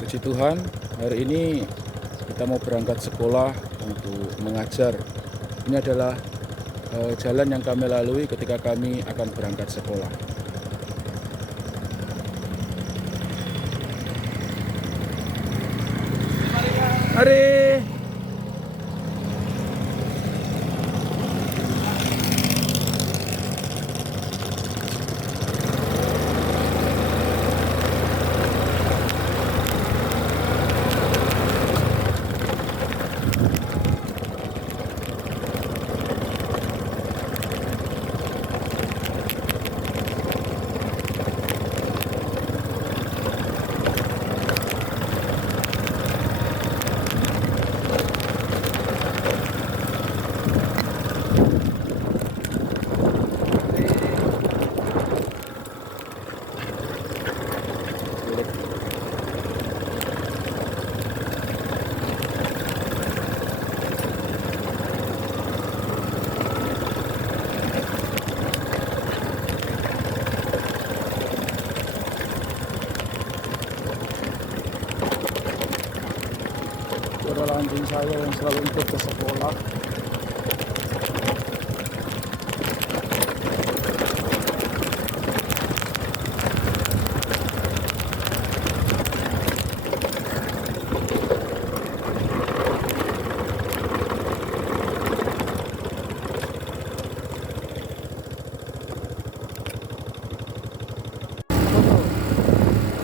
Puji Tuhan, hari ini kita mau berangkat sekolah untuk mengajar. Ini adalah jalan yang kami lalui ketika kami akan berangkat sekolah. Mari. Adalah anjing saya yang selalu ikut ke sekolah.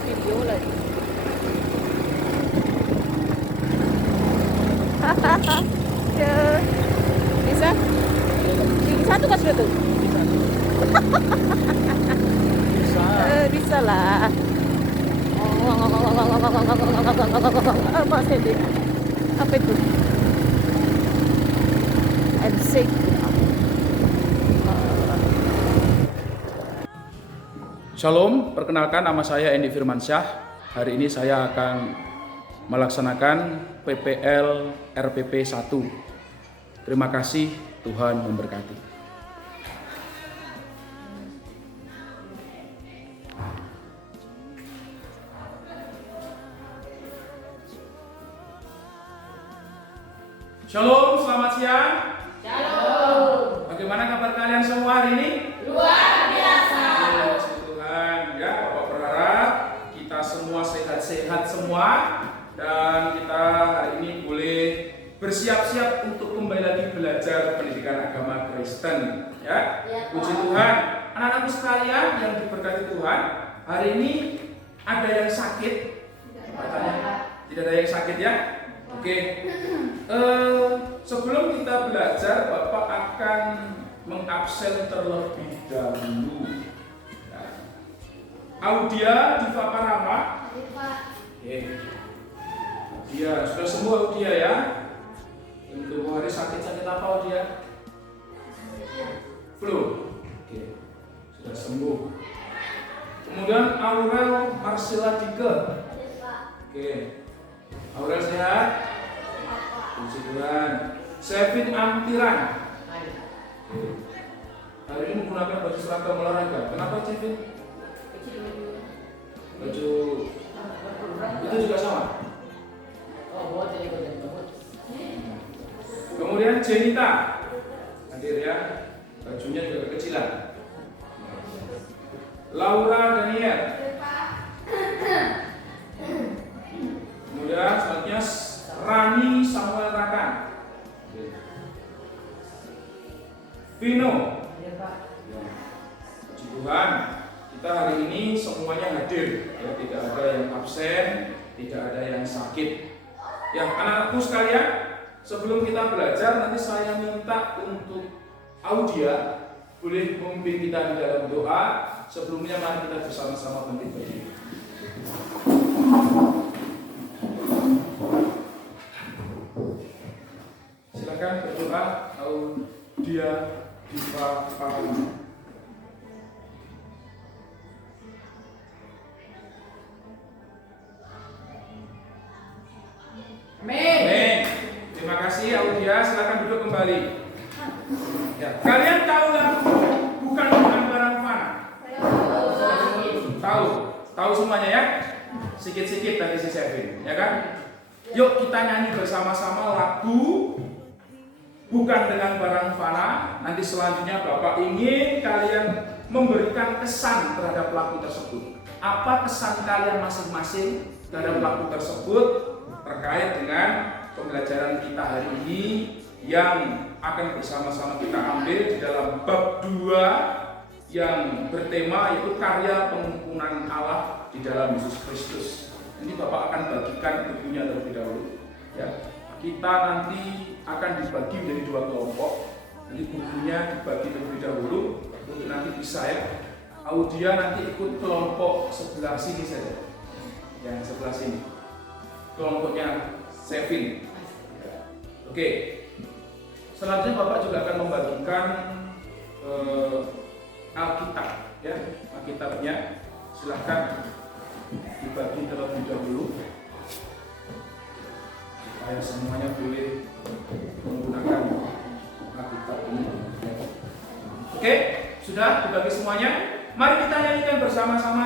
Video lagi. Ya, bisa? Gigi satu kan sudah tuh? Bisa. Bisa lah. Apa sih itu? Apa itu? I'm sick. Shalom, perkenalkan nama saya Endi Firmansyah. Hari ini saya akan melaksanakan PPL RPP 1. Terima kasih, Tuhan memberkati. Shalom, selamat siang. Shalom. Bagaimana kabar kalian semua hari ini? Luar biasa. Puji Tuhan, ya, Bapak berharap kita semua sehat-sehat semua dan kita hari ini boleh bersiap-siap untuk kembali lagi belajar pendidikan agama Kristen, ya. Ya, Puji Pak. Tuhan, anak-anakku sekalian yang diberkati Tuhan, hari ini ada yang sakit? Katanya tidak ada yang sakit, ya. Oke. Sebelum kita belajar, Bapak akan mengabsen terlebih dahulu. Ya. Audia Diva Parama. Oke. Audia sudah sembuh, Audia, ya. Untuk hari sakit apa, Audia? Flu. Oke. Sudah sembuh. Kemudian Aurel Marcella Dike. Oke. Aurel sehat? Puji Tuhan. Sevin Amtiran. Hari ini menggunakan baju seragam olahraga. Kenapa, Sevin? Baju itu juga sama. Kemudian Jenita hadir, ya. Bajunya juga kekecilan. Laura Daniel. Kemudian selanjutnya Rani Samuel Rakan. Vino. Puji Tuhan, kita hari ini semuanya hadir, ya, tidak ada yang absen, tidak ada yang sakit. Ya, anak-anakku sekalian, sebelum kita belajar, nanti saya minta untuk Audia boleh memimpin kita di dalam doa. Sebelumnya mari kita bersama-sama bangkit berdiri. Silakan berdoa, Audia Diva Parama. Amin. Terima kasih, Audia. Silakan duduk kembali. Ya, kalian tahu lagu bukan barang fana? Tahu semuanya, ya. Sikit-sikit tadi si Sevin, ya kan? Yuk kita nyanyi bersama-sama lagu Bukan Dengan Barang Fana. Nanti selanjutnya Bapak ingin kalian memberikan kesan terhadap lagu tersebut. Apa kesan kalian masing-masing terhadap lagu tersebut terkait dengan pembelajaran kita hari ini yang akan bersama-sama kita ambil di dalam bab 2 yang bertema yaitu karya pengampunan Allah di dalam Yesus Kristus. Ini Bapak akan bagikan bukunya terlebih dahulu. Ya, kita nanti akan dibagi menjadi 2 kelompok. Nanti bukunya dibagi terlebih dahulu untuk nanti bisa ya. Audia nanti ikut kelompok sebelah sini saja. Yang sebelah sini. Kelompoknya Sevin. Oke. Selanjutnya Bapak juga akan membagikan Alkitab, ya, Alkitabnya. Silahkan dibagi terlebih dahulu supaya semuanya boleh menggunakan Alkitab ini. Oke, sudah dibagi semuanya. Mari kita nyanyikan bersama-sama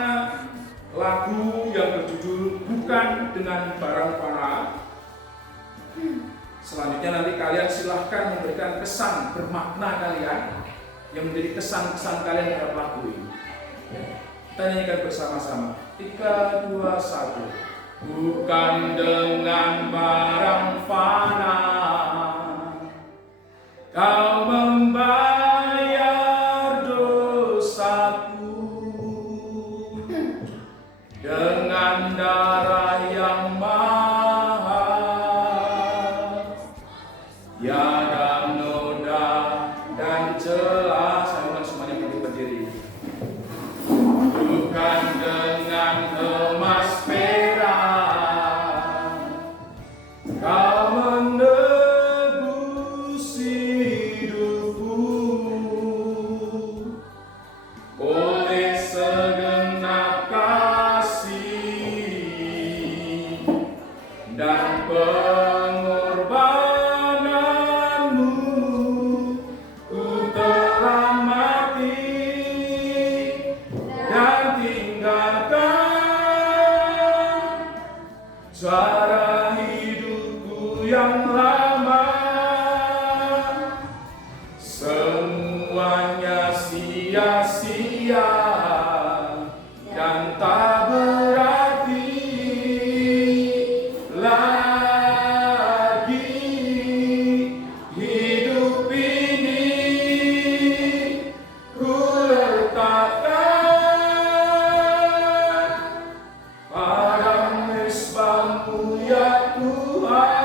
lagu yang berjudul Bukan Dengan Barang Fana. Selanjutnya nanti kalian silahkan memberikan kesan bermakna kalian yang menjadi kesan-kesan kalian terhadap lagu ini. Kita nyanyikan bersama-sama. 3, 2, 1. Bukan dengan barang fana Kau membayar dosaku, dengan darah yang mahal, tiada noda dan celah. Saya ulang semuanya berdiri. Bukan dengan emas perak Kau menebus hidupku, oleh segenap kasih dan pengorbananmu, ku telah mati dan tinggalkan cara hidupku yang lama. Semuanya sia-sia dan tak berarti lagi. Hidup ini ku letakkan pada mezbah-Mu ya Tuhan.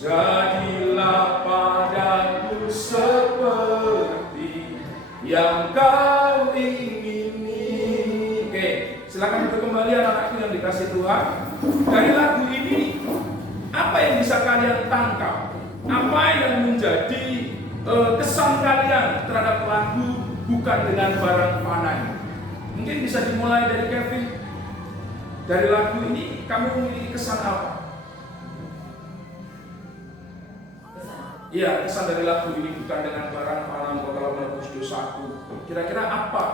Jadilah padaku seperti yang Kau ingini. Oke, silakan untuk kembali anak-anakku yang dikasih Tuhan. Dari lagu ini, apa yang bisa kalian tangkap? Apa yang menjadi kesan kalian terhadap lagu Bukan Dengan Barang Fana ini? Mungkin bisa dimulai dari Kevin. Dari lagu ini, kamu memiliki kesan apa? Iya, kesan dari lagu ini Bukan Dengan Barang Fana Engkau telah menebus dosaku. Kira-kira apa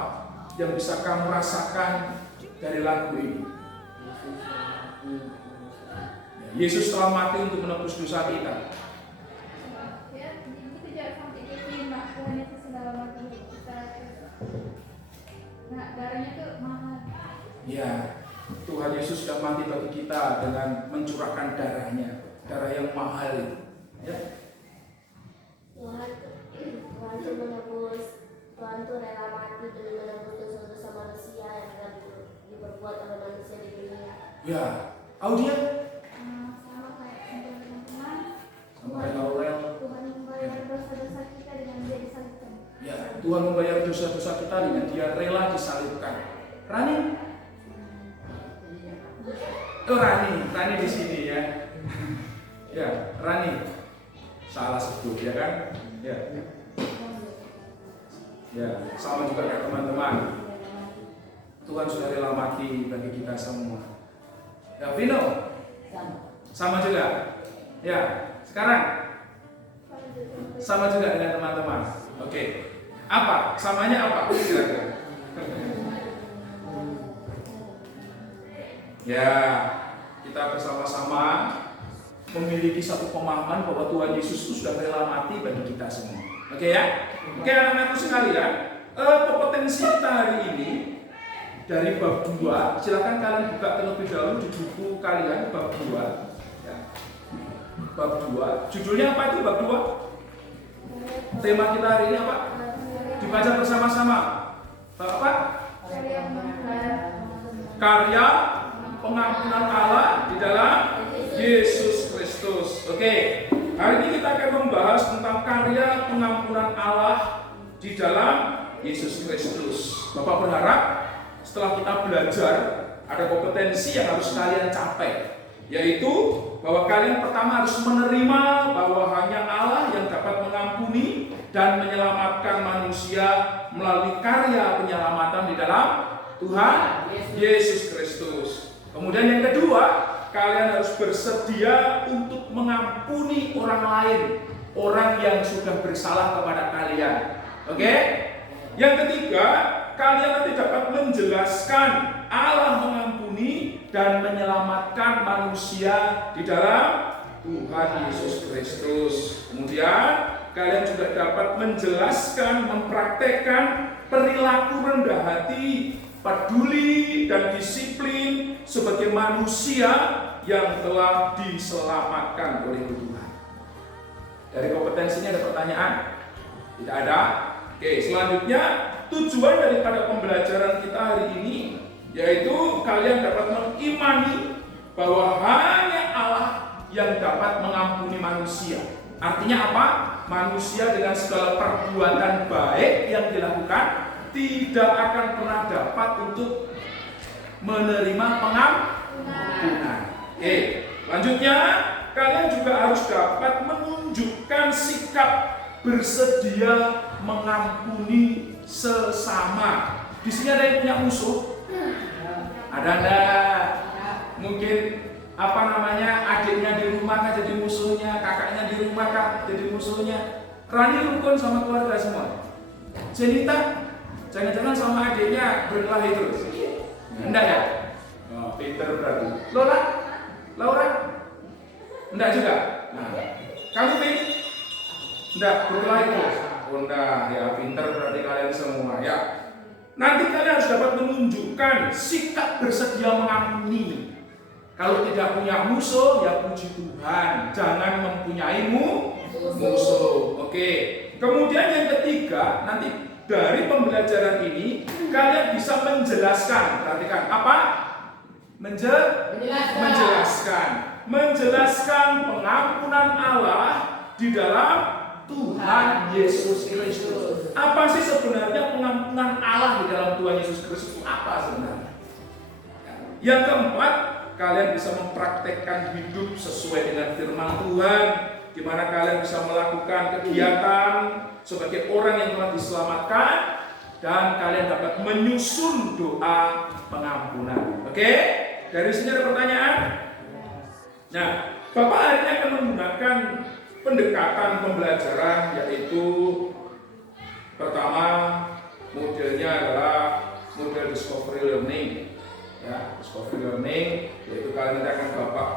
yang bisa kamu rasakan dari lagu ini? Yesus telah mati untuk menebus dosa kita. Ya, Tuhan Yesus sudah mati bagi kita dengan mencurahkan darahnya, darah yang mahal itu. Ya. Tuhan tuh menebus, Tuhan tuh rela mati demi menebus dosa-dosa manusia yang telah diperbuat oleh manusia di dunia. Ya, Audia? Sama kayak teman-teman. Sampai Laurel. Tuhan membayar dosa-dosa kita dengan Dia disalibkan. Ya, Tuhan membayar dosa-dosa kita dengan Dia rela disalibkan. Rani? Oh, Rani di sini ya. Ya, Rani. Salah sebut ya kan? Ya. Ya, sama juga kayak teman-teman. Tuhan sudah rela mati bagi kita semua. Ya, Vino. Sama juga. Ya, sekarang sama juga dengan teman-teman. Oke. Apa? Samanya apa? Silakan. Ya, kita bersama-sama memiliki satu pemahaman bahwa Tuhan Yesus itu sudah rela mati bagi kita semua. Oke ya? Oke anak-anakku sekalian, kompetensi kita hari ini dari bab 2, silakan kalian buka terlebih dahulu di buku kalian bab 2. Ya. Bab 2, judulnya apa itu bab 2? Tema kita hari ini apa? Dibaca bersama-sama. Bab apa? Karya pengampunan Allah di dalam Yesus Kristus. Oke, hari ini kita akan membahas tentang karya pengampunan Allah di dalam Yesus Kristus. Bapak berharap setelah kita belajar ada kompetensi yang harus kalian capai, yaitu bahwa kalian pertama harus menerima bahwa hanya Allah yang dapat mengampuni dan menyelamatkan manusia melalui karya penyelamatan di dalam Tuhan Yesus Kristus. Kemudian yang kedua, kalian harus bersedia untuk mengampuni orang lain, orang yang sudah bersalah kepada kalian. Oke? Yang ketiga, kalian nanti dapat menjelaskan Allah mengampuni dan menyelamatkan manusia di dalam Tuhan Yesus Kristus. Kemudian kalian juga dapat menjelaskan, mempraktekkan perilaku rendah hati, peduli dan disiplin sebagai manusia yang telah diselamatkan oleh Tuhan. Dari kompetensinya ada pertanyaan? Tidak ada? Oke, selanjutnya tujuan daripada pembelajaran kita hari ini yaitu kalian dapat mengimani bahwa hanya Allah yang dapat mengampuni manusia. Artinya apa? Manusia dengan segala perbuatan baik yang dilakukan tidak akan pernah dapat untuk menerima pengampunan. Oke, selanjutnya kalian juga harus dapat menunjukkan sikap bersedia mengampuni sesama. Di sini ada yang punya musuh? Ada enggak? Mungkin adiknya di rumah kan jadi musuhnya, kakaknya di rumah kan jadi musuhnya. Rani rukun sama keluarga semua. Jenita jangan-jangan sama adiknya berkelahi terus? Enggak ya? Oh, pinter berarti. Laura? Enggak juga? Nah, kamu Pin? Enggak, berkelahi terus? Oh, enggak, ya pinter berarti kalian semua ya. Nanti kalian harus dapat menunjukkan sikap bersedia mengampuni. Kalau tidak punya musuh, ya puji Tuhan. Jangan mempunyai musuh. Oke. Kemudian yang ketiga, nanti dari pembelajaran ini kalian bisa menjelaskan. Perhatikan apa? Menjelaskan pengampunan Allah di dalam Tuhan Yesus Kristus. Apa sih sebenarnya pengampunan Allah di dalam Tuhan Yesus Kristus? Apa sebenarnya? Yang keempat, kalian bisa mempraktekkan hidup sesuai dengan firman Tuhan, di mana kalian bisa melakukan kegiatan sebagai orang yang telah diselamatkan, dan kalian dapat menyusun doa pengampunan. Oke? Dari sini ada pertanyaan? Nah, Bapak hari ini akan menggunakan pendekatan pembelajaran, yaitu pertama modelnya adalah model discovery learning. Ya, discovery learning yaitu kalian akan Bapak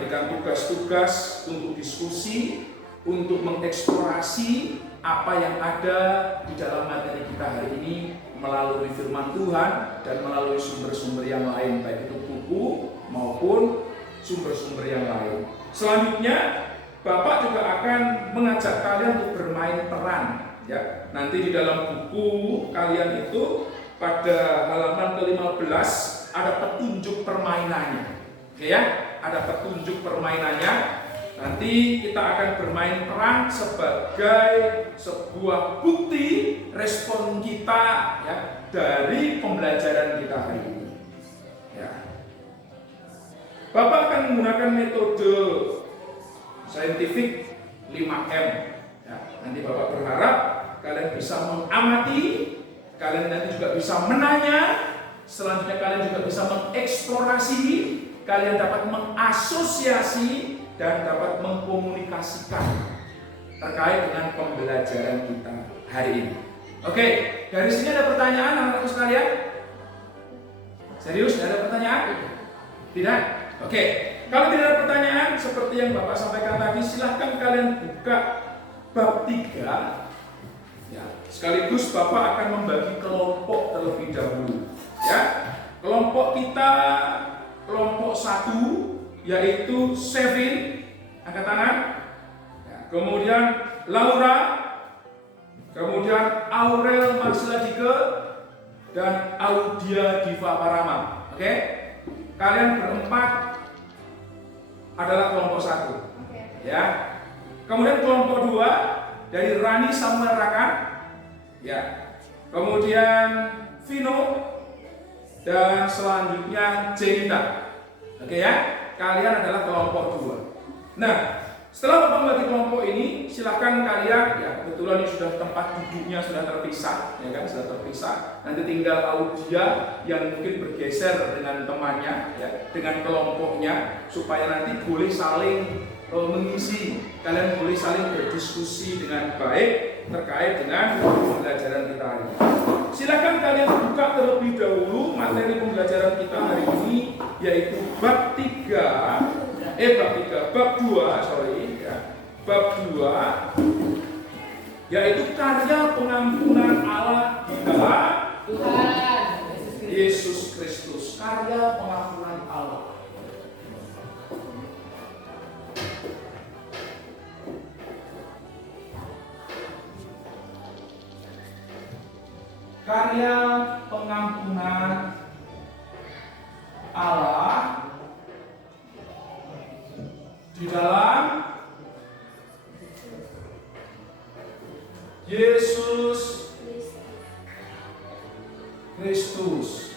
berikan tugas-tugas untuk diskusi, untuk mengeksplorasi apa yang ada di dalam materi kita hari ini melalui firman Tuhan dan melalui sumber-sumber yang lain, baik itu buku maupun sumber-sumber yang lain. Selanjutnya Bapak juga akan mengajak kalian untuk bermain peran. Ya, nanti di dalam buku kalian itu pada halaman ke-15 ada petunjuk permainannya. Oke ya, ada petunjuk permainannya. Nanti kita akan bermain peran sebagai sebuah bukti respon kita ya dari pembelajaran kita hari ini. Ya. Bapak akan menggunakan metode saintifik 5M. Ya, nanti Bapak berharap kalian bisa mengamati, kalian nanti juga bisa menanya, selanjutnya kalian juga bisa mengeksplorasi, kalian dapat mengasosiasi dan dapat mengkomunikasikan terkait dengan pembelajaran kita hari ini. Oke, dari sini ada pertanyaan anak-anakku sekalian? Serius? Tidak ada pertanyaan? Tidak? Oke. Kalau tidak ada pertanyaan, seperti yang Bapak sampaikan tadi, silahkan kalian buka bab 3. Ya, sekaligus Bapak akan membagi kelompok terlebih dahulu. Ya, kelompok kita, kelompok 1, yaitu Sevin, angkat tangan. Ya, kemudian Laura, kemudian Aurel Marsila Dike, dan Audia Diva Parama. Oke? Kalian berempat adalah kelompok 1. Ya. Kemudian kelompok 2 dari Rani Samuel Raka. Ya. Kemudian Vino dan selanjutnya Jenita. Oke ya? Kalian adalah kelompok 2. Nah, setelah Bapak membagi kelompok ini, silakan kalian, ya kebetulan ini sudah tempat duduknya sudah terpisah, ya kan, sudah terpisah. Nanti tinggal Audia yang mungkin bergeser dengan temannya, ya, dengan kelompoknya, supaya nanti boleh saling mengisi. Kalian boleh saling berdiskusi dengan baik terkait dengan pembelajaran kita hari ini. Silakan kalian buka terlebih dahulu materi pembelajaran kita hari ini, yaitu bab 3. Bab 2, bab 2, yaitu karya pengampunan Allah di dalam Tuhan Yesus Kristus. Karya pengampunan Allah. Karya pengampunan Allah di dalam Yesus Kristus.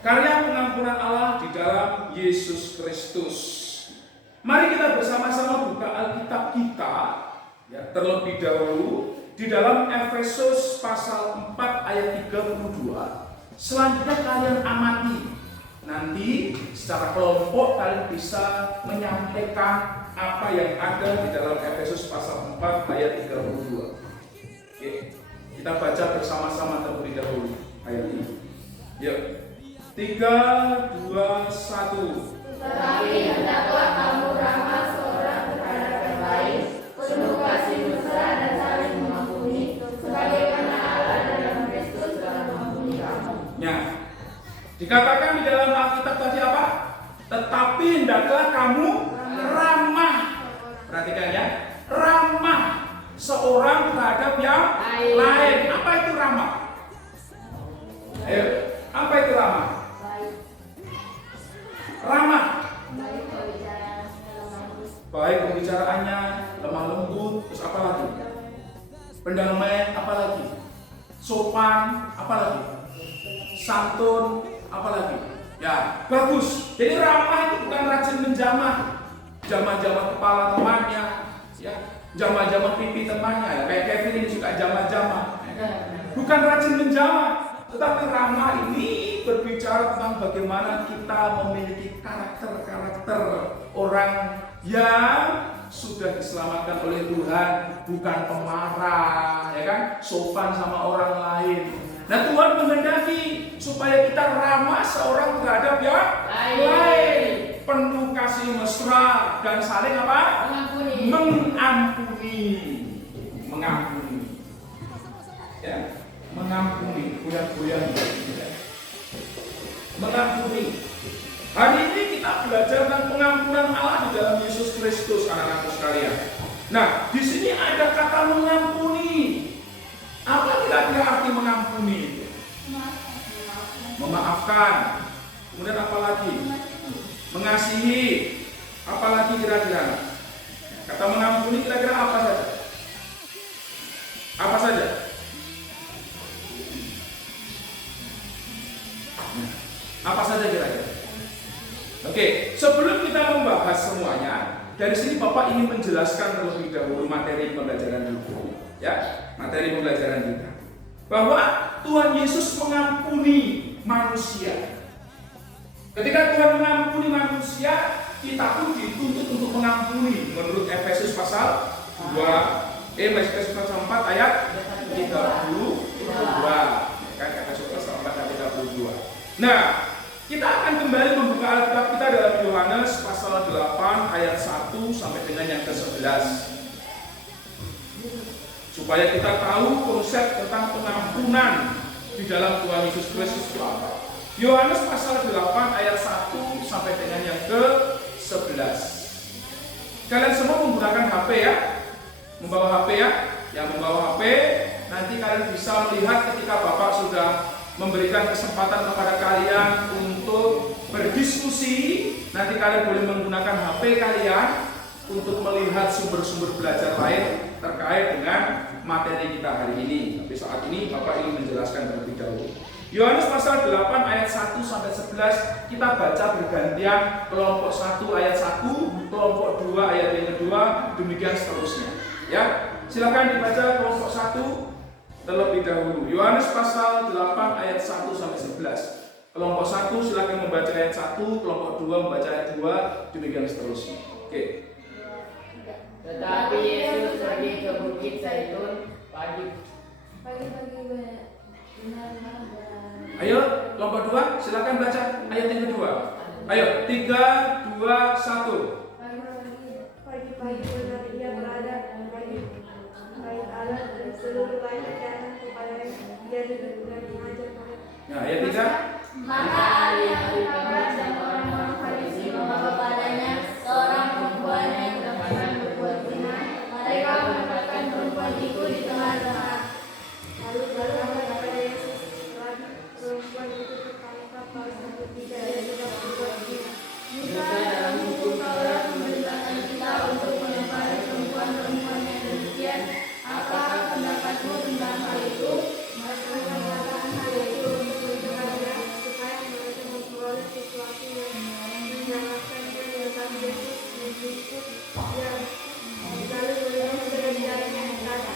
Karya pengampunan Allah di dalam Yesus Kristus. Mari kita bersama-sama buka Alkitab kita, ya, terlebih dahulu di dalam Efesus pasal 4 ayat 32. Selanjutnya kalian amati. Nanti secara kelompok kalian bisa menyampaikan apa yang ada di dalam Efesus pasal 4 ayat 32. Oke, kita baca bersama-sama terlebih dahulu ayat ini. Yuk, 3, 2, 1. Tetapi hendaklah kamu ramah seorang terhadap yang lain, penuh kasih mesra dan saling mengampuni, sebagaimana Allah dalam Kristus telah mengampuni kamu. Ya, dikatakan di dalam Alkitab tadi apa? Tetapi hendaklah kamu ramah. Perhatikan ya, ramah seorang terhadap yang lain. Apa itu ramah? Ayo, apa itu ramah? Ramah. Baik pembicaraannya, lemah lembut, terus apa lagi? Pendamai, apa lagi? Sopan, apa lagi? Santun, apa lagi? Ya, bagus. Jadi ramah itu bukan rajin menjamah, jamah-jamah kepala temannya, ya, jamah-jamah pipi temannya. Ya, kayak Kevin ini suka jamah-jamah. Bukan rajin menjamah, tetapi ramah ini berbicara tentang bagaimana kita memiliki karakter-karakter orang yang sudah diselamatkan oleh Tuhan, bukan pemarah, ya kan? Sopan sama orang lain. Nah, Tuhan menghendaki supaya kita ramah seorang terhadap yang lain, penuh kasih mesra dan saling apa? Mengampuni. Ya, mengampuni, goyang-goyang. Mengampuni. Hari ini kita belajar tentang pengampunan Allah di dalam Yesus Kristus, anak-anakku sekalian. Nah, di sini ada kata mengampuni. Apa kira-kira arti mengampuni itu? Memaafkan. Kemudian apa lagi? Mengasihi. Apa lagi kira-kira? Kata mengampuni kira-kira apa saja? Apa saja? Apa saja kira-kira? Oke, sebelum kita membahas semuanya, dari sini Bapak ingin menjelaskan terlebih dahulu materi pembelajaran kita. Ya, materi pembelajaran kita. Bahwa Tuhan Yesus mengampuni manusia. Ketika Tuhan mengampuni manusia, kita pun dituntut untuk mengampuni menurut Efesus pasal 4 ayat 32. Kan Efesus pasal Nah, kita akan kembali membuka Alkitab kita dalam Yohanes pasal 8 ayat 1 sampai dengan yang ke-11. Supaya kita tahu konsep tentang pengampunan di dalam Tuhan Yesus Kristus itu apa. Yohanes pasal 8 ayat 1 sampai dengan yang ke-11. Kalian semua menggunakan HP ya? Membawa HP ya? Yang membawa HP, nanti kalian bisa melihat ketika Bapak sudah memberikan kesempatan kepada kalian untuk berdiskusi. Nanti kalian boleh menggunakan HP kalian untuk melihat sumber-sumber belajar lain terkait dengan materi kita hari ini. Tapi saat ini Bapak ingin menjelaskan terlebih dahulu. Yohanes pasal 8 ayat 1 sampai 11 kita baca bergantian, kelompok 1 ayat 1, kelompok 2 ayat yang kedua, demikian seterusnya. Ya, silakan dibaca kelompok 1 terlebih dahulu. Yohanes pasal 8 ayat 1 sampai 11. Kelompok 1 silakan membaca ayat 1, kelompok 2 membaca ayat 2, demikian seterusnya. Oke. Tetapi Yesus pergi ke Bukit Zaitun pagi-pagi benar-benar. Ayo, kelompok 2 silakan baca ayat yang kedua. Ayo, 3, 2, 1. Pagi-pagi benar dia berada bagi bait Allah dan seluruh rakyat datang kepadanya. Dia duduk dan mengajar mereka. Nah, ayat 3. Maka ahli-ahli Taurat dan orang-orang Farisi membawa padanya seorang perempuan yang kedapatan berbuat zina. Mereka menempatkan perempuan itu di tengah-tengah. Lalu berkata kepada Yesus, "Rabi, perempuan itu tertangkap pasal ketiga dan juga berbuat zina. Musa dalam hukum Taurat memerintahkan kita untuk melempari perempuan-perempuan yang demikian. Apakah pendapatmu tentang hal itu?" Mereka mengatakan hal itu untuk mencegahnya supaya mereka memperoleh sesuatu yang menyalahkannya tentang Yesus mengikut dia. Lalu beliau mengajarnya kata,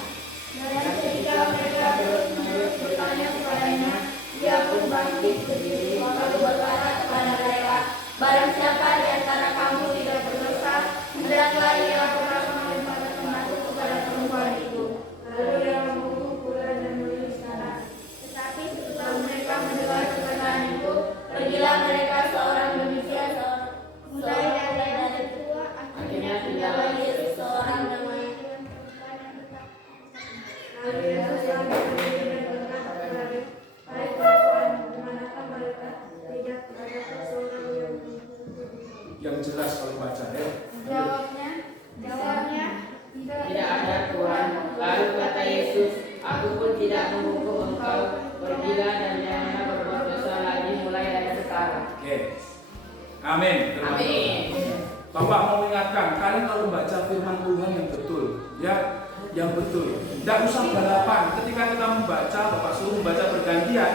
Dan ketika mereka terus-menerus bertanya kepadanya, dia pun bangkit berdiri lalu berkata kepada mereka, "Barang siapa di antara kamu tidak berdosa, hendaklah ia pertama melemparkan batu kepada perempuan itu." lalu dia memukul pula dan menulis kata, Tetapi setelah mereka mendengar perkataan itu, pergilah mereka seorang demi seorang, mulai dari tua akhirnya tinggal lagi seorang demi. lalu Yesus lagi berdiri dan berkata kepada, "Hai perempuan, dimanakah mereka? Tidak ada seorang yang menghukum." Yang jelas kalau baca ya. Jawabnya, Tidak ada Tuhan. Lalu kata Yesus, aku pun tidak menghukum engkau. Pergilah dan janganlah berbuat dosa lagi mulai dari sekarang. Oke. Amin. Amin. Bapak mau ingatkan, kalian kalau baca firman Tuhan yang betul, ya, yang betul. Tidak usah balapan. Ketika kita membaca, Bapak suruh membaca bergantian.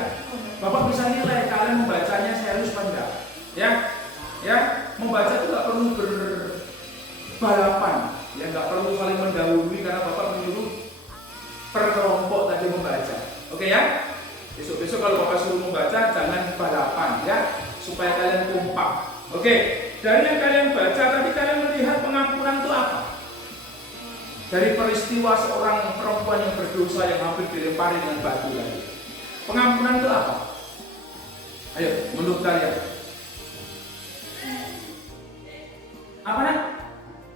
Bapak bisa nilai kalian membacanya serius apa enggak. Ya, membaca itu nggak perlu berbalapan. Ya, nggak perlu saling mendahului karena Bapak menyuruh per kelompok tadi membaca. Oke ya? Besok-besok kalau Bapak suruh membaca jangan balapan ya, supaya kalian kompak. Oke, dari yang kalian baca tadi kalian melihat pengampunan itu apa? Dari peristiwa seorang perempuan yang berdosa yang hampir dilempari dengan batu tadi. Pengampunan itu apa? Ayo, menurut kalian. Apa nak?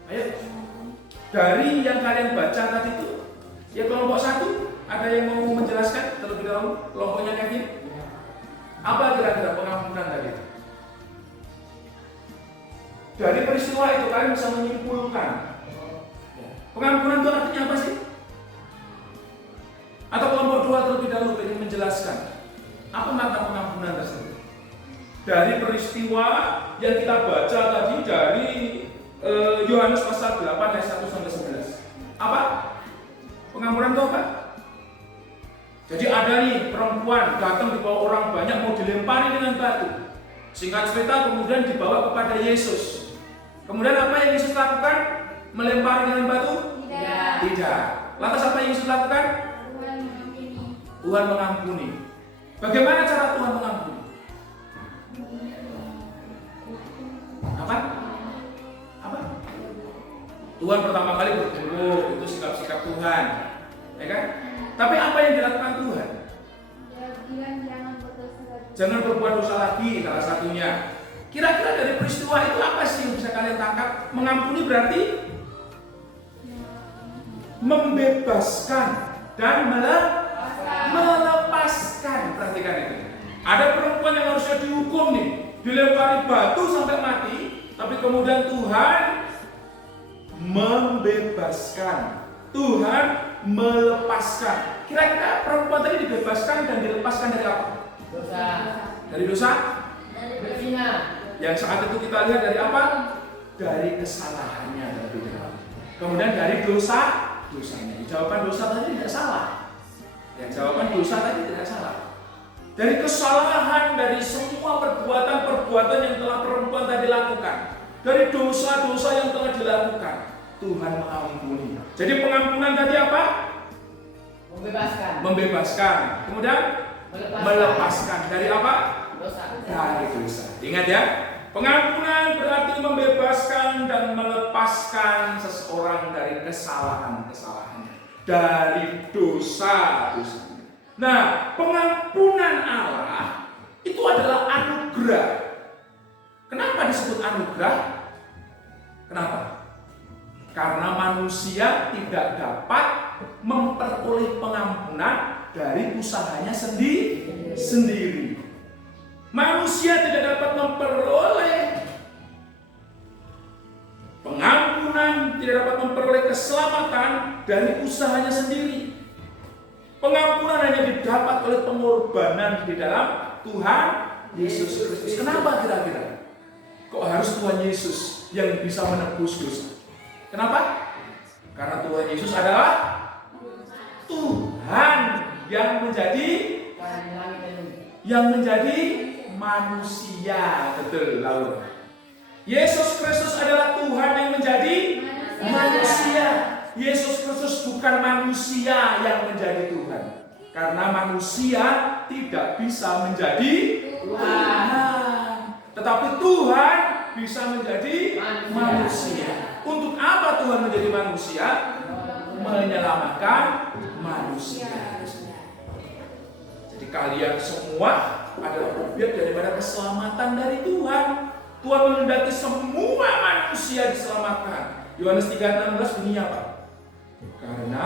Ayo. Dari yang kalian baca tadi itu, ya kelompok 1, ada yang mau menjelaskan terlebih dahulu? Kelompoknya Kevin. Apa kira-kira pengampunan tadi? Dari peristiwa itu kalian bisa menyimpulkan. Pengampunan itu artinya apa sih? Atau kelompok 2 terlebih dahulu ingin menjelaskan apa makna pengampunan tersebut? Dari peristiwa yang kita baca tadi dari Yohanes pasal 8 ayat 1 sampai 11. Apa? Pengampunan itu apa? Jadi ada nih perempuan datang di bawah orang banyak mau dilempari dengan batu. Singkat cerita kemudian dibawa kepada Yesus. Kemudian apa yang Yesus lakukan? Melempari dengan batu? Tidak. Lantas apa yang Yesus lakukan? Tuhan mengampuni. Bagaimana cara Tuhan mengampuni? Apa? Tuhan pertama kali berguru, itu sikap-sikap Tuhan, ya kan? Tapi apa yang dilakukan Tuhan? dia bilang jangan berdosa lagi. Jangan berbuat berbuat dosa lagi, salah satunya. Kira-kira dari peristiwa itu apa sih yang bisa kalian tangkap? Mengampuni berarti membebaskan dan melepaskan. Perhatikan itu. Ada perempuan yang harusnya dihukum nih, dilempari batu sampai mati, tapi kemudian Tuhan membebaskan, Tuhan melepaskan. Kira-kira perempuan tadi dibebaskan dan dilepaskan dari apa? Dosa. Dari dosa? Berzina. Yang saat itu kita lihat dari apa? Dari kesalahannya terlebih dahulu. Kemudian dari dosanya. Jawaban dosa tadi tidak salah. Ya, jawaban dosa tadi tidak salah. Dari kesalahan, dari semua perbuatan-perbuatan yang telah perempuan tadi lakukan, dari dosa-dosa yang telah dilakukan, Tuhan mengampuni. Jadi pengampunan tadi apa? Membebaskan. Kemudian melepaskan. Dari apa? Dosa. Dari dosa. Ingat ya, pengampunan berarti membebaskan dan melepaskan seseorang dari kesalahan-kesalahannya, dari dosa-dosanya. Nah, pengampunan Allah itu adalah anugerah. Kenapa disebut anugerah? Kenapa? Karena manusia tidak dapat memperoleh pengampunan dari usahanya sendiri. Manusia tidak dapat memperoleh pengampunan, tidak dapat memperoleh keselamatan dari usahanya sendiri. Pengampunan hanya didapat oleh pengorbanan di dalam Tuhan Yesus Kristus. Kenapa kira-kira? Kok harus Tuhan Yesus yang bisa menebus dosa? Kenapa? Karena Tuhan Yesus adalah Tuhan yang menjadi manusia. Betul, Laura. Yesus Kristus adalah Tuhan yang menjadi manusia. Yesus Kristus bukan manusia yang menjadi Tuhan. Karena manusia tidak bisa menjadi Tuhan. Tetapi Tuhan bisa menjadi manusia. Untuk apa Tuhan menjadi manusia? Menyelamatkan manusia. Jadi kalian semua adalah objek daripada keselamatan dari Tuhan. Tuhan menghendaki semua manusia diselamatkan. Yohanes 3:16 bunyinya apa? Karena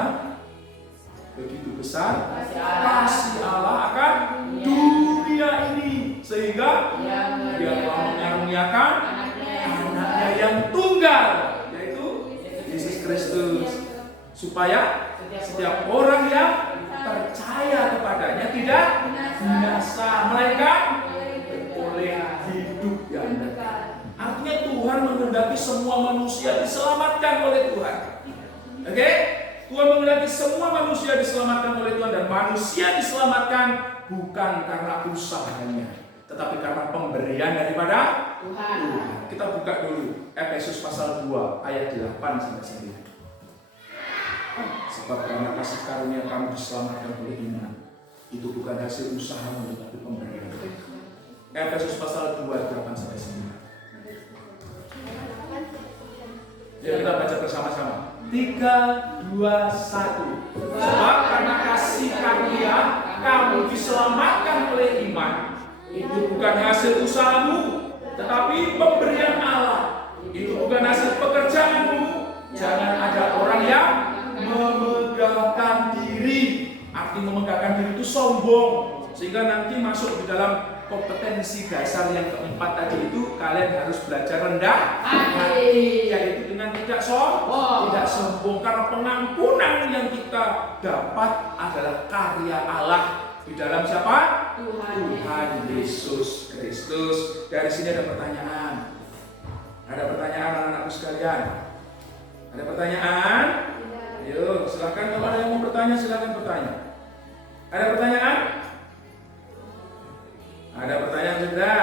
begitu besar kasih Allah akan dunia ini, sehingga Dia telah mengaruniakan anaknya yang tunggal, yaitu Yesus Kristus, supaya setiap orang yang percaya kepadanya tidak binasa, melainkan beroleh hidup yang kekal. Artinya Tuhan menghendaki semua manusia diselamatkan oleh Tuhan. Oke? Tuhan menghendaki semua manusia diselamatkan oleh Tuhan, dan manusia diselamatkan bukan karena usahanya, tetapi karena pemberian daripada Tuhan. Kita buka dulu Efesus pasal 2 ayat 8 sampai 9. Sebab karena kasih karunia kamu diselamatkan oleh iman, itu bukan hasil usahamu, tetapi pemberian. Efesus pasal 2 8 sampai 9. Ya, kita baca bersama-sama. 3, 2, 1. Sebab karena kasih karunia kamu diselamatkan oleh iman, itu bukan hasil usahamu, tetapi pemberian Allah. Itu bukan hasil pekerjaanmu. Jangan ada orang yang memegahkan diri. Arti memegahkan diri itu sombong, sehingga nanti masuk di dalam kompetensi dasar yang keempat tadi itu, kalian harus belajar rendah hati, yaitu dengan tidak sombong. Karena pengampunan yang kita dapat adalah karya Allah di dalam siapa? Tuhan Yesus Kristus. Dari sini ada pertanyaan. Ada pertanyaan anak-anakku sekalian? Ada pertanyaan? Ayo, silakan, kalau ada yang mau bertanya silakan bertanya. Ada pertanyaan? Ada pertanyaan juga?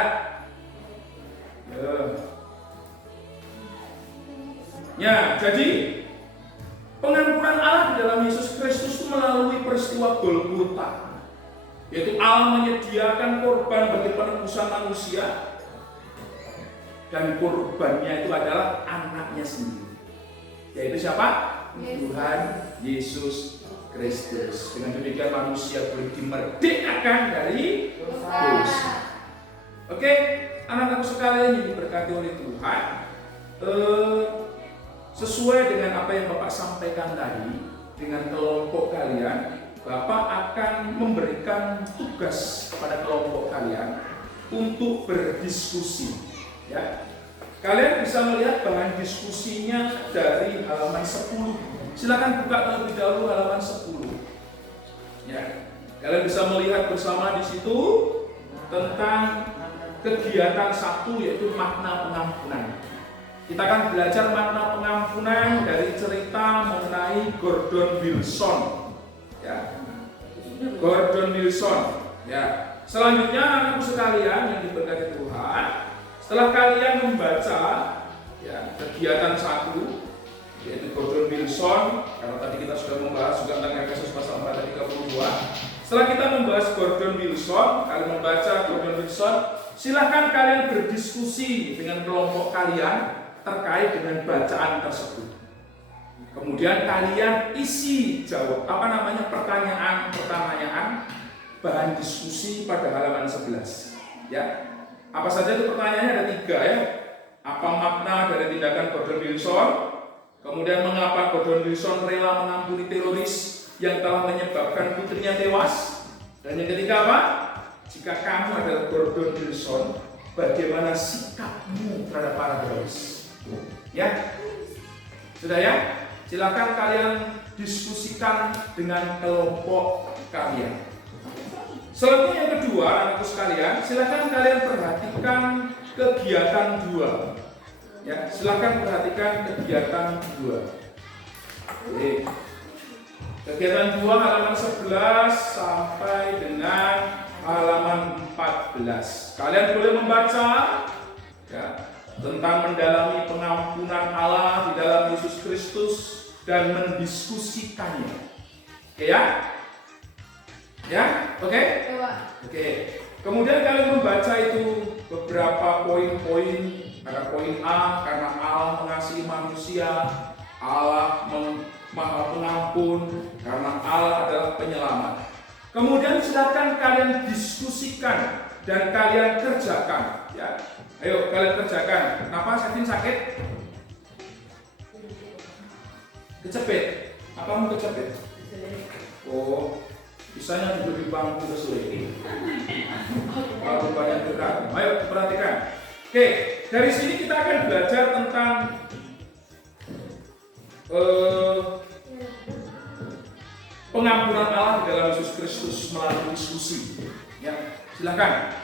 Ya, jadi pengampunan Allah di dalam Yesus Kristus itu melalui peristiwa Golgota, yaitu Allah menyediakan korban bagi penebusan manusia, dan korbannya itu adalah anaknya sendiri, yaitu siapa? Tuhan Yesus Kristus. Dengan demikian manusia boleh dimerdekakan dari dosa. Oke, anak-anakku sekalian yang diberkati oleh Tuhan, sesuai dengan apa yang Bapak sampaikan tadi, dengan kelompok kalian, Bapak akan memberikan tugas kepada kelompok kalian untuk berdiskusi. Ya, kalian bisa melihat bahan diskusinya dari halaman 10. Silakan buka terlebih dahulu halaman 10. Ya, kalian bisa melihat bersama di situ tentang kegiatan 1, yaitu makna pengampunan. Kita akan belajar makna pengampunan dari cerita mengenai Gordon Wilson. Ya, Gordon Wilson. Ya, selanjutnya anak-anakku sekalian yang diberkati Tuhan, setelah kalian membaca ya kegiatan 1, yaitu Gordon Wilson, karena tadi kita sudah membahas juga tentang Efesus pasal 4 ayat 32. Setelah kita membahas Gordon Wilson, kalian membaca Gordon Wilson, silahkan kalian berdiskusi dengan kelompok kalian terkait dengan bacaan tersebut. Kemudian kalian isi jawab pertanyaan bahan diskusi pada halaman 11. Ya, apa saja itu pertanyaannya? Ada 3 ya. Apa makna dari tindakan Gordon Wilson? Kemudian mengapa Gordon Wilson rela mengampuni teroris yang telah menyebabkan putrinya tewas? Dan yang ketiga apa? Jika kamu adalah Gordon Wilson, bagaimana sikapmu terhadap para teroris? Ya, sudah ya? Silakan kalian diskusikan dengan kelompok kalian. Selanjutnya yang kedua, anak-anakku sekalian, silakan kalian perhatikan kegiatan 2. Ya, silakan perhatikan kegiatan 2. Oke. Kegiatan 2 halaman 11 sampai dengan halaman 14. Kalian boleh membaca ya, tentang mendalami pengampunan Allah di dalam Yesus Kristus dan mendiskusikannya. Oke ya? Ya? Oke? Oke. Kemudian kalian membaca itu beberapa poin-poin. Ada poin A, karena Allah mengasihi manusia, Allah Maha Pengampun, karena Allah adalah penyelamat. Kemudian silakan kalian diskusikan dan kalian kerjakan. Ya, ayo kalian kerjakan. Kenapa Sakin sakit? Kecepet. Apa mau kecepet? Oh, bisanya duduk di bangku kesulitan. Kalau banyak dekat. Ayo perhatikan. Oke, dari sini kita akan belajar tentang pengampunan Allah dalam Yesus Kristus melalui diskusi. Ya, silakan.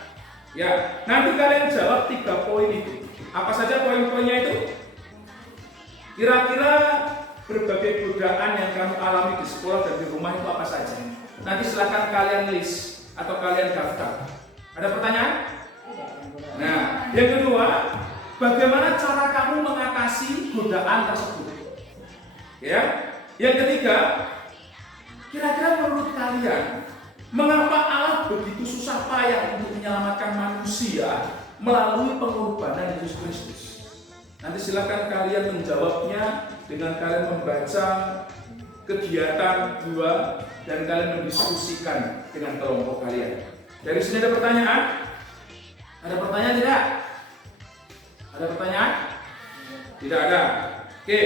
Ya, nanti kalian jawab 3 poin itu. Apa saja poin-poinnya itu? Kira-kira berbagai godaan yang kamu alami di sekolah dan di rumah itu apa saja? Nanti silakan kalian list atau kalian daftar. Ada pertanyaan? Nah, yang kedua, bagaimana cara kamu mengatasi godaan tersebut? Ya, yang ketiga, kira-kira menurut kalian, mengapa Allah begitu susah payah untuk menyelamatkan manusia melalui pengorbanan Yesus Kristus? Nanti silakan kalian menjawabnya dengan kalian membaca kegiatan 2 dan kalian mendiskusikan dengan kelompok kalian. Dari sini ada pertanyaan? Ada pertanyaan tidak? Ada pertanyaan? Tidak ada. Oke,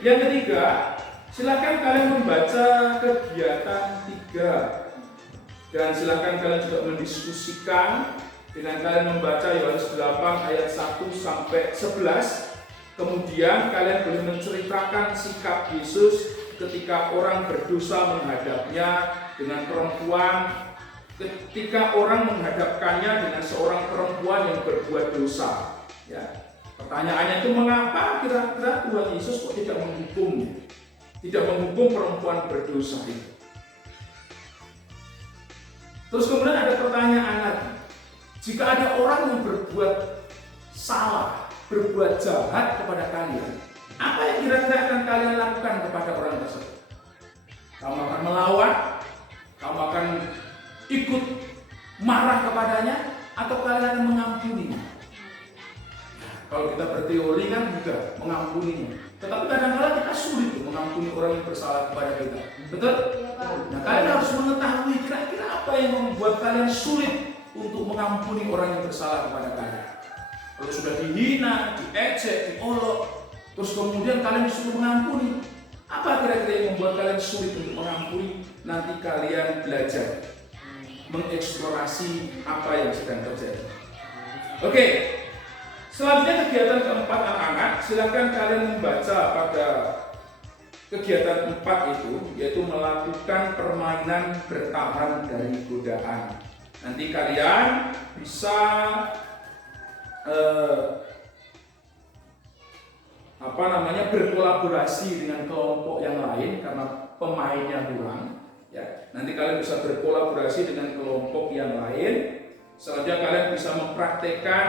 yang ketiga, silakan kalian membaca kegiatan 3 dan silakan kalian juga mendiskusikan dengan kalian membaca Yohanes 8 ayat 1 sampai 11. Kemudian kalian boleh menceritakan sikap Yesus ketika orang berdosa menghadapnya dengan perempuan, ketika orang menghadapkannya dengan seorang perempuan yang berbuat dosa. Ya. Pertanyaannya itu mengapa kira-kira Tuhan Yesus kok tidak menghukumnya? Tidak menghukum perempuan berdosa itu. Terus kemudian ada pertanyaan lagi. Jika ada orang yang berbuat salah, berbuat jahat kepada kalian, apa yang kira-kira akan kalian lakukan kepada orang tersebut? Kamu akan melawan? Kamu akan ikut marah kepadanya? Atau kalian akan mengampuni? Kalau kita berteori kan juga mengampuninya. Tetapi kadang-kadang kita sulit mengampuni orang yang bersalah kepada kita. Betul? Nah, kalian harus mengetahui kira-kira apa yang membuat kalian sulit untuk mengampuni orang yang bersalah kepada kalian. Kalau sudah dihina, diejek, diolok, terus kemudian kalian disuruh mengampuni, apa kira-kira yang membuat kalian sulit untuk mengampuni? Nanti kalian belajar mengeksplorasi apa yang sedang terjadi. Oke, selanjutnya kegiatan keempat anak-anak, silakan kalian membaca pada kegiatan 4 itu, yaitu melakukan permainan bertahan dari godaan. Nanti kalian bisa berkolaborasi dengan kelompok yang lain karena pemainnya kurang. Ya, nanti kalian bisa berkolaborasi dengan kelompok yang lain. Selanjutnya kalian bisa mempraktekkan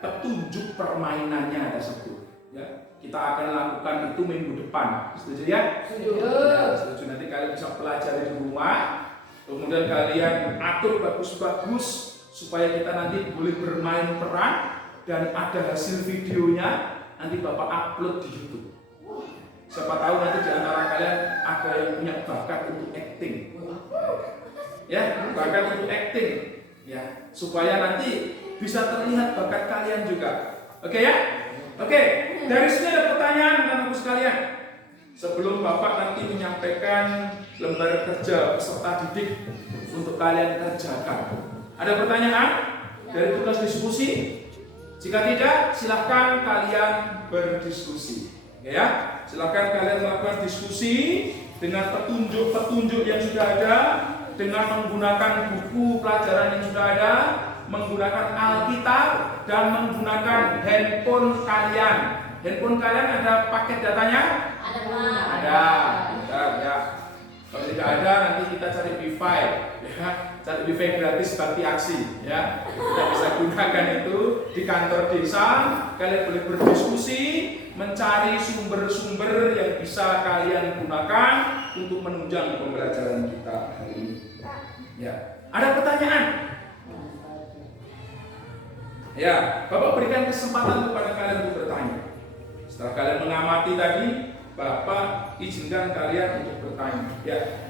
petunjuk permainannya tersebut. Ya, kita akan lakukan itu minggu depan. Setuju ya? Setuju. Ya, setuju. Nanti kalian bisa pelajari di rumah. Kemudian kalian atur bagus-bagus supaya kita nanti boleh bermain peran dan ada hasil videonya. Nanti Bapak upload di YouTube. Siapa tahu nanti di antara kalian ada yang punya bakat untuk acting. Ya, bakat untuk acting. Ya, supaya nanti bisa terlihat bakat kalian juga. Oke ya? Oke, dari sini ada pertanyaan anak-anakku sekalian. Sebelum Bapak nanti menyampaikan lembar kerja peserta didik untuk kalian kerjakan. Ada pertanyaan dari tugas diskusi? Jika tidak, silakan kalian berdiskusi. Ya, silakan kalian melakukan diskusi dengan petunjuk-petunjuk yang sudah ada, dengan menggunakan buku pelajaran yang sudah ada, menggunakan Alkitab dan menggunakan handphone kalian. Handphone kalian ada paket datanya? Ada, Pak. Ada, ya. Kalau tidak ada, nanti kita cari wifi, ya. Cari wifi gratis bakti aksi, ya. Kita bisa gunakan itu di kantor desa. Kalian boleh berdiskusi, mencari sumber-sumber yang bisa kalian gunakan untuk menunjang pembelajaran kita hari ini. Ya, ada pertanyaan? Ya, Bapak berikan kesempatan kepada kalian untuk bertanya. Setelah kalian mengamati tadi, Bapak izinkan kalian untuk bertanya. Ya.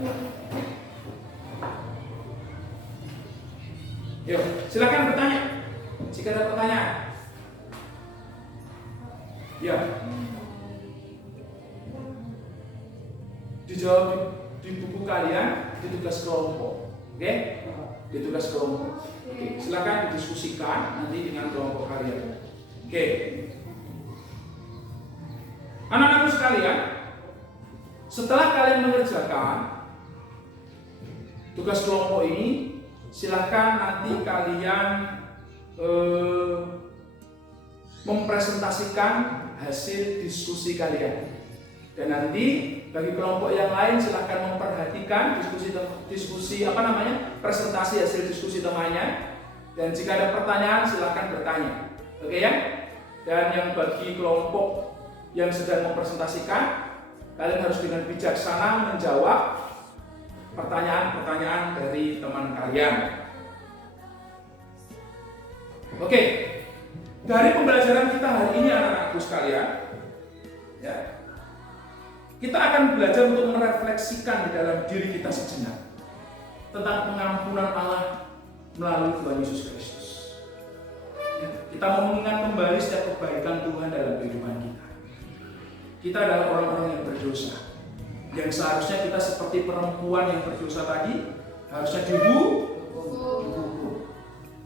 Yuk, silakan bertanya. Jika ada pertanyaan. Ya. Dijawab di buku kalian di tugas kelompok. Oke? Di tugas kelompok. Oke, silakan didiskusikan nanti dengan kelompok kalian. Oke. Anak-anak sekalian, setelah kalian mengerjakan tugas kelompok ini, silakan nanti kalian mempresentasikan hasil diskusi kalian. Dan nanti bagi kelompok yang lain silakan memperhatikan presentasi hasil diskusi temannya. Dan jika ada pertanyaan silakan bertanya. Oke ya? Dan yang bagi kelompok yang sedang mempresentasikan, kalian harus dengan bijaksana menjawab pertanyaan-pertanyaan dari teman kalian. Oke, dari pembelajaran kita hari ini anak-anakku sekalian, ya, kita akan belajar untuk merefleksikan di dalam diri kita sejenak tentang pengampunan Allah melalui Tuhan Yesus Kristus. Ya, kita mau mengingat kembali setiap kebaikan Tuhan dalam kehidupan kita. Kita adalah orang-orang yang berdosa, yang seharusnya kita seperti perempuan yang berdosa tadi, harusnya dihukum.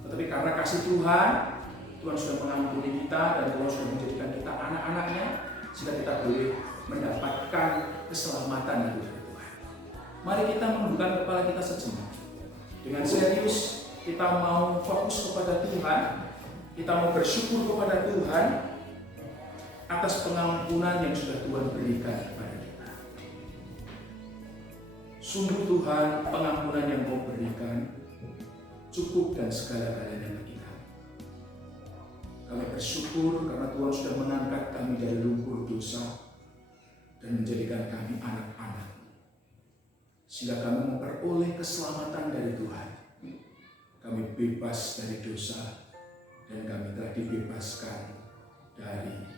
Tetapi karena kasih Tuhan, Tuhan sudah mengampuni kita dan Tuhan sudah menjadikan kita anak-anaknya, sehingga kita boleh mendapatkan keselamatan dari Tuhan. Mari kita menundukkan kepala kita sejenak. Dengan serius kita mau fokus kepada Tuhan, kita mau bersyukur kepada Tuhan atas pengampunan yang sudah Tuhan berikan kepada kita. Sungguh Tuhan, pengampunan yang Kau berikan cukup dan segala-galanya bagi kami. Kami bersyukur karena Tuhan sudah mengangkat kami dari lumpur dosa dan menjadikan kami anak-anak, sehingga kami memperoleh keselamatan dari Tuhan. Kami bebas dari dosa dan kami telah dibebaskan dari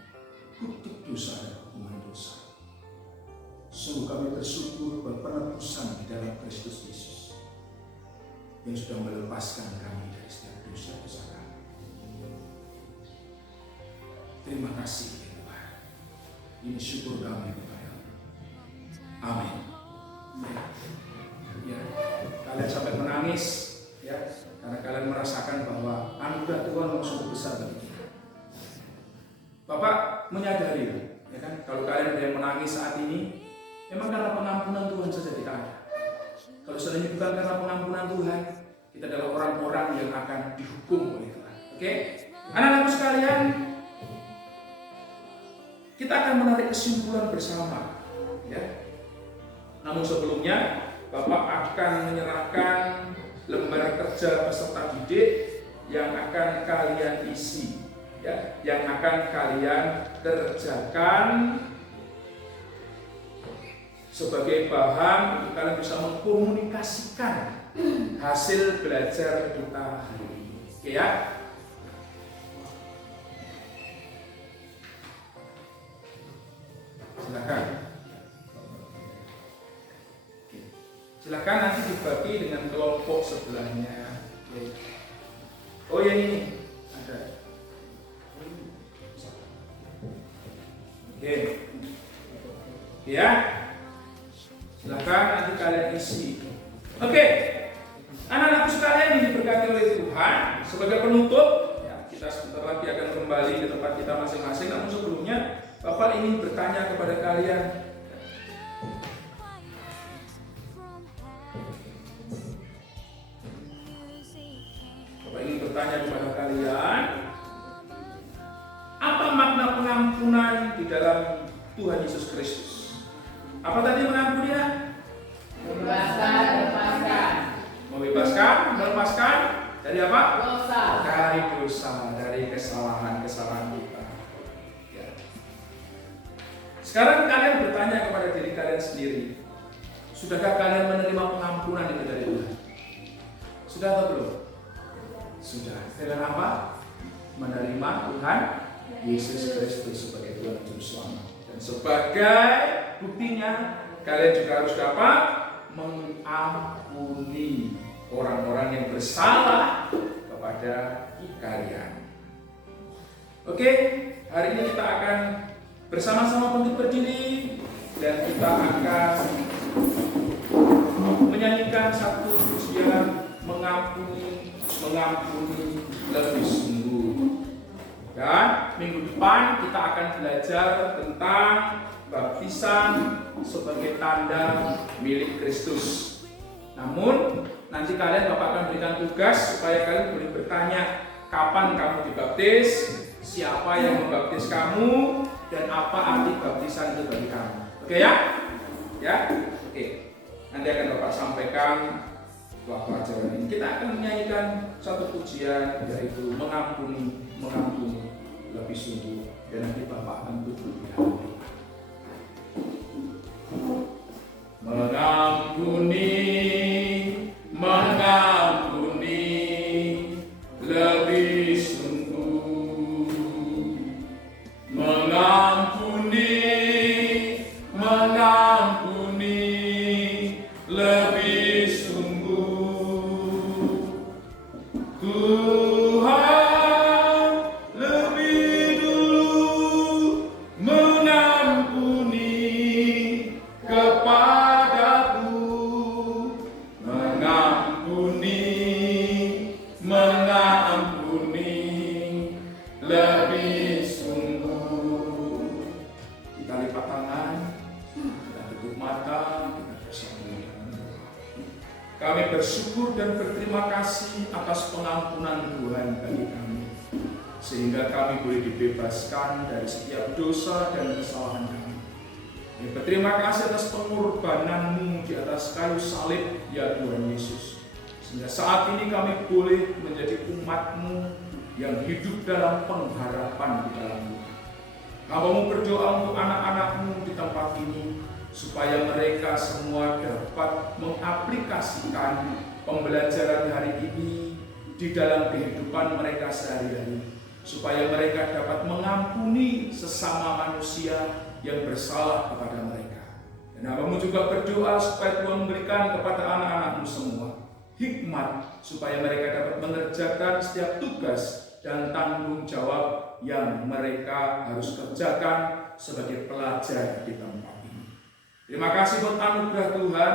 kutuk dosa dan hukuman dosa. Sungguh kami bersyukur bahwa penebusan di dalam Kristus Yesus yang sudah melepaskan kami dari setiap dosa-dosa kami. Terima kasih ya Tuhan. Ini syukur kami kepada-Mu. Amin. Ya, kalian sampai menangis ya, karena kalian merasakan bahwa anugerah Tuhan sungguh besar bagi kita. Bapak menyadari ya kan, kalau kalian ada yang menangis saat ini, memang karena pengampunan Tuhan saja kita ada. Kalau seandainya bukan karena pengampunan Tuhan, kita adalah orang-orang yang akan dihukum oleh Tuhan. Oke? Anak-anakku sekalian, kita akan menarik kesimpulan bersama ya. Namun sebelumnya Bapak akan menyerahkan lembar kerja peserta didik yang akan kalian isi ya, yang akan kalian kerjakan sebagai bahan untuk kalian bisa mengkomunikasikan hasil belajar kita hari ini. Oke ya? Silakan. Silakan nanti dibagi dengan kelompok sebelahnya. Oh ya ini ada. Oke. Ya. Silakan nanti kalian isi. Oke. Anak-anakku sekalian yang diberkati oleh Tuhan, sebagai penutup, ya, kita sebentar lagi akan kembali ke tempat kita masing-masing. Namun sebelumnya, Bapak ingin bertanya kepada kalian. Apa makna pengampunan di dalam Tuhan Yesus Kristus? Apa tadi mengampuninya? Membebaskan, melepaskan. Membebaskan, melepaskan dari apa? Dosa. Dari dosa, dari kesalahan-kesalahan kita. Ya. Sekarang kalian bertanya kepada diri kalian sendiri, sudahkah kalian menerima pengampunan itu dari Tuhan? Sudah atau belum? Sudah. Dengan apa? Menerima Tuhan Yesus Kristus sebagai Tuhan dan Juru Selamat. Dan sebagai buktinya, kalian juga harus dapat mengampuni orang-orang yang bersalah kepada kalian. Oke, hari ini kita akan bersama-sama bangkit berdiri dan kita akan menyanyikan satu pujian mengampuni lebih sungguh. Dan minggu depan kita akan belajar tentang baptisan sebagai tanda milik Kristus. Namun nanti Bapak akan berikan tugas supaya kalian boleh bertanya kapan kamu dibaptis, siapa yang membaptis kamu, dan apa arti baptisan itu bagi kamu. Oke ya? Ya? Oke. Nanti akan Bapak sampaikan waktu ajaran ini. Kita akan menyanyikan satu pujian, yaitu mengampuni lebih sungguh. Dan nanti Bapak akan duduk di hadapan. Mengampuni lebih sungguh. Mengampuni lebih sungguh. Tuhan lebih dulu mengampuni kepadaku, mengampuni lebih sungguh. Kita lipat tangan, kita tutup mata, kita bersama. Kami bersyukur dan berterima kasih atas pengampunan Tuhan bagi kami, sehingga kami boleh dibebaskan dari setiap dosa dan kesalahan kami. Kami berterima kasih atas pengorbanan-Mu di atas kayu salib, ya Tuhan Yesus, sehingga saat ini kami boleh menjadi umat-Mu yang hidup dalam pengharapan di dalam-Mu. Hamba-Mu berdoa untuk anak-anak-Mu di tempat ini, supaya mereka semua dapat mengaplikasikan pembelajaran hari ini di dalam kehidupan mereka sehari-hari, supaya mereka dapat mengampuni sesama manusia yang bersalah kepada mereka. Dan Hamba-Mu juga berdoa supaya Tuhan memberikan kepada anak-anak-Mu semua hikmat supaya mereka dapat mengerjakan setiap tugas dan tanggung jawab yang mereka harus kerjakan sebagai pelajar di tempat ini. Terima kasih buat anugerah Tuhan.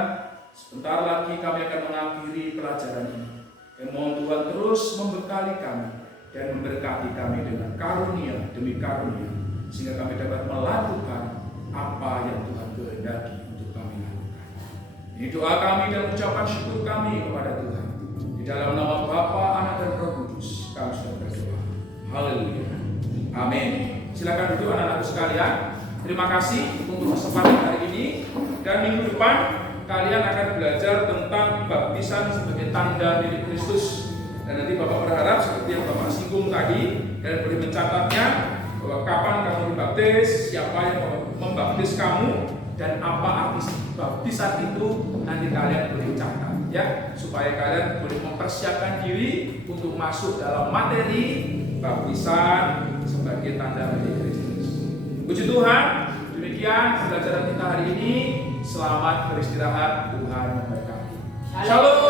Sebentar lagi kami akan mengakhiri pelajaran ini. Mohon Tuhan terus membekali kami dan memberkati kami dengan karunia demi karunia, sehingga kami dapat melakukan apa yang Tuhan kehendaki untuk kami lakukan. Ini doa kami dan ucapan syukur kami kepada Tuhan. Di dalam nama Bapa, Anak dan Roh Kudus kami sudah berdoa. Haleluya. Amin. Silakan duduk anak-anakku sekalian. Terima kasih untuk kesempatan hari ini, dan minggu depan kalian akan belajar tentang baptisan sebagai tanda milik Kristus. Dan nanti Bapak berharap seperti yang Bapak singgung tadi, dan boleh mencatatnya bahwa kapan kamu dibaptis, siapa yang membaptis kamu, dan apa arti baptisan itu nanti kalian boleh catat ya, supaya kalian boleh mempersiapkan diri untuk masuk dalam materi baptisan sebagai tanda milik Kristus. Puji Tuhan, demikian pembelajaran kita hari ini. Selamat beristirahat, Tuhan memberkati. Shalom.